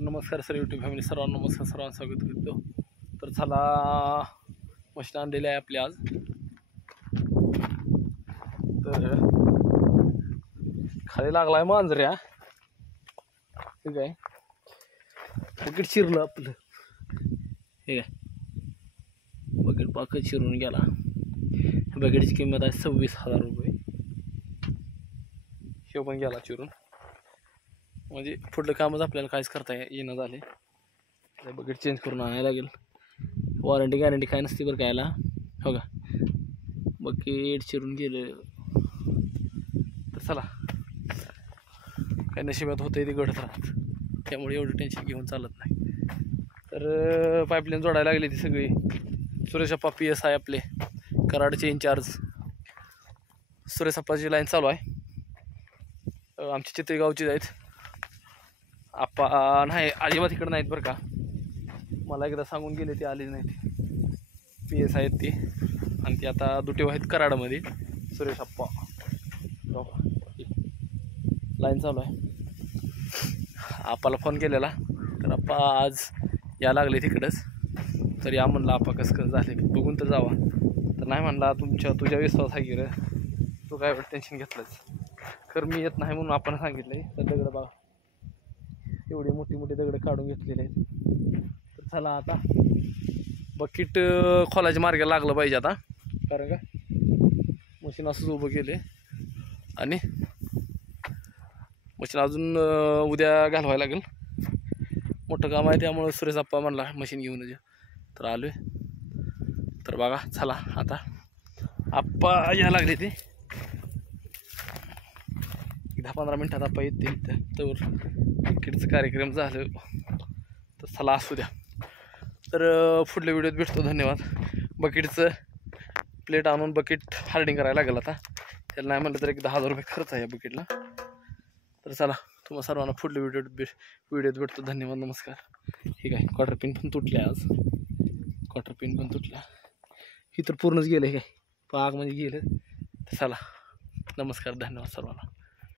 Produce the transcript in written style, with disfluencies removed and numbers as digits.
तर नमस्कार sir YouTube family सर्वांना नमस्कार, सर्वांना स्वागत करतो. तर चला मशीन आणलेली आहे आपली आज. तर खाली लागलाय मांजऱ्या, ठीक आहे. बकेट चिरलं आपलं, ठीक आहे. बकेट पाकच चिरून गेला. बकेटची किंमत आहे 26,000 रुपये. हे पण गेला चिरून. म्हणजे पुढलं कामच आपल्याला काहीच करता येणं झाले. बकेट चेंज करून आणायला लागेल. वॉरंटी गॅरंटी काय नसते बरं कायला, हो का. बकेट चिरून गेले. तर चला, काय नशिबात होतं ते घडत राहत, त्यामुळे एवढं टेन्शन घेऊन चालत नाही. तर पाईपलाईन जोडायला लागली ती सगळी. सुरेशप्पा PS आहे आपले कराडचे इन्चार्ज. सुरेशप्पाची लाईन चालू आहे. आमची चित्रेगावचीच आहेत. आप्पा नाही अजिबात इकडं नाहीत बरं का. मला एकदा सांगून गेले, ते आले नाहीत. PS आहेत ती, आणि ती आता दुटेव आहेत कराडमध्ये. सुरेश आप्पा लाईन चालू आहे. आप्पाला फोन केलेला, तर आप्पा आज या लागले तिकडंच. तर या म्हणला आप्पा कसं झाले बघून तर जावा. तर नाही म्हणला, तुझ्या विश्वास आहे की रे, तू काय टेन्शन घेतलंच. खरं मी येत नाही म्हणून आपण सांगितलंय. तर दगडं बघा, एवढी मोठी मोठी दगडं काढून घेतलेले आहेत. तर चला आता बकेट खोलाच्या मार्गाला लागलं पाहिजे आता, कारण का मशीन असंच उभं केले. आणि मशीन अजून उद्या घालवायला लागेल. मोठं काम आहे, त्यामुळे सुरेश आप्पा म्हणला मशीन घेऊन ये. तर आलो आहे. तर बघा चला आता आप्पा यायला लागले. ते 10-15 मिनटात आप्पा येते. तर बकेटचं कार्यक्रम झालं. तर चला असू द्या. तर पुढल्या व्हिडिओत भेटतो. धन्यवाद. बकेटचं प्लेट आणून बकेट हार्डिंग करायला लागेल आता. त्याला नाही म्हणलं तर एक 10,000 रुपये खर्च आहे या बकेटला. तर चला, तुम्हाला सर्वांना पुढल्या व्हिडिओत भेटतो. धन्यवाद, नमस्कार. ठीक आहे. क्वार्टर पिन पण तुटल्या आज. क्वार्टर पिन पण तुटल्या. ही तर पूर्णच गेलं. हे काय पाक म्हणजे गेलं. तर चला, नमस्कार, धन्यवाद सर्वांना.